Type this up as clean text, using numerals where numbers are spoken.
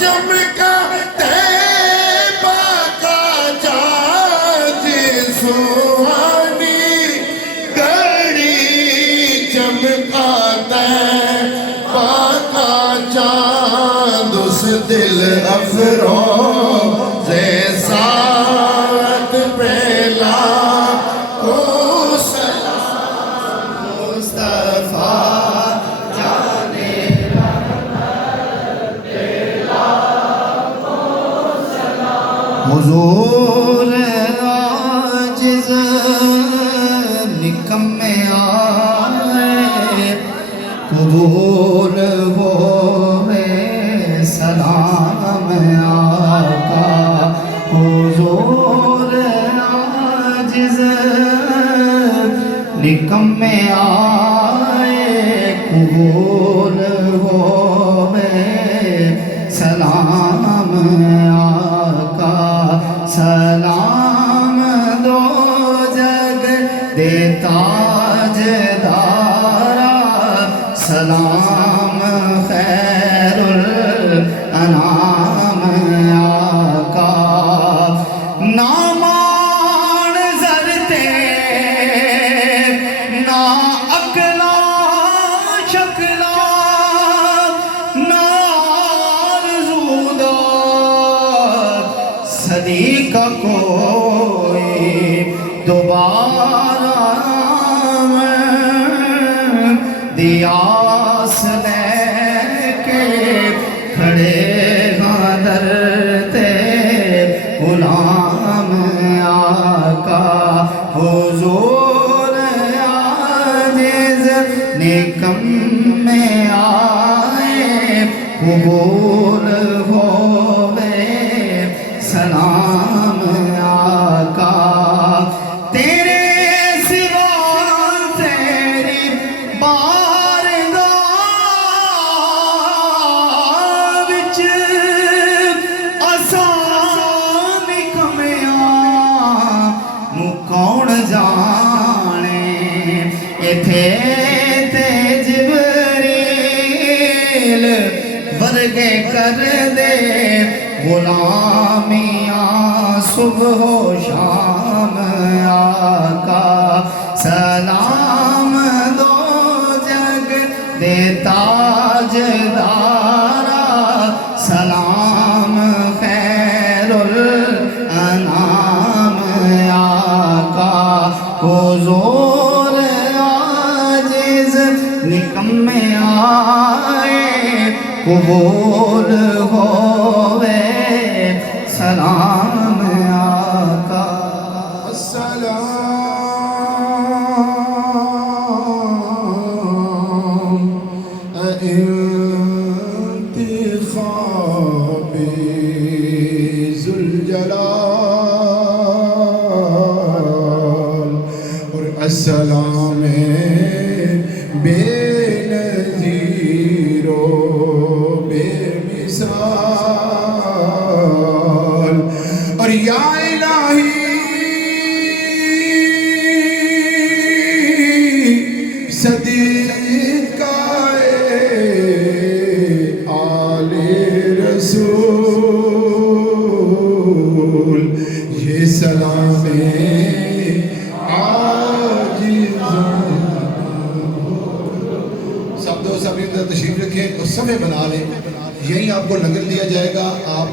چمکاتے باقا جاج سوانی گڑی چمکاتے باقا چاند اس دل افروز ساتھ پہلا کو سلام مصطفیٰ جانے رحمت پہلا کو سلام حضور عاجز نکمے آئے قبول ہوئے سلام آقا حضور عاجز نکمے آئے قبول ہوئے سلام آقا سلام دو جگ دے تاجدارا سلام خیر الانام آقا نامان زرتے نا اکلا شکلا نار زودار صدیقہ کوئی دوبارہ دیاس لے کے کھڑے درتے غلام آقا حضور عاجز نکمے آئے قبول ہوئے سلام آقا تیرے سوا تیری بارگاہ وچ اساں نکمیاں نو کون جانے ایتھے تے جبریل ورگے کر دے غلامیاں صبح و شام آقا سلام دو جگ دے تاجدارا سلام خیر الانام آقا حضور عاجز نکمے آئے قبول ہوئے سلام آقا السلام انتخابی ذوالجلال اور السلام بے نظیر و بے مثال اور یا الہی صدیقہ آل رسول یہ سلام سب دو سب تشریف رکھیں اور سمے بنا لیں یہیں آپ کو لنگر دیا جائے گا آپ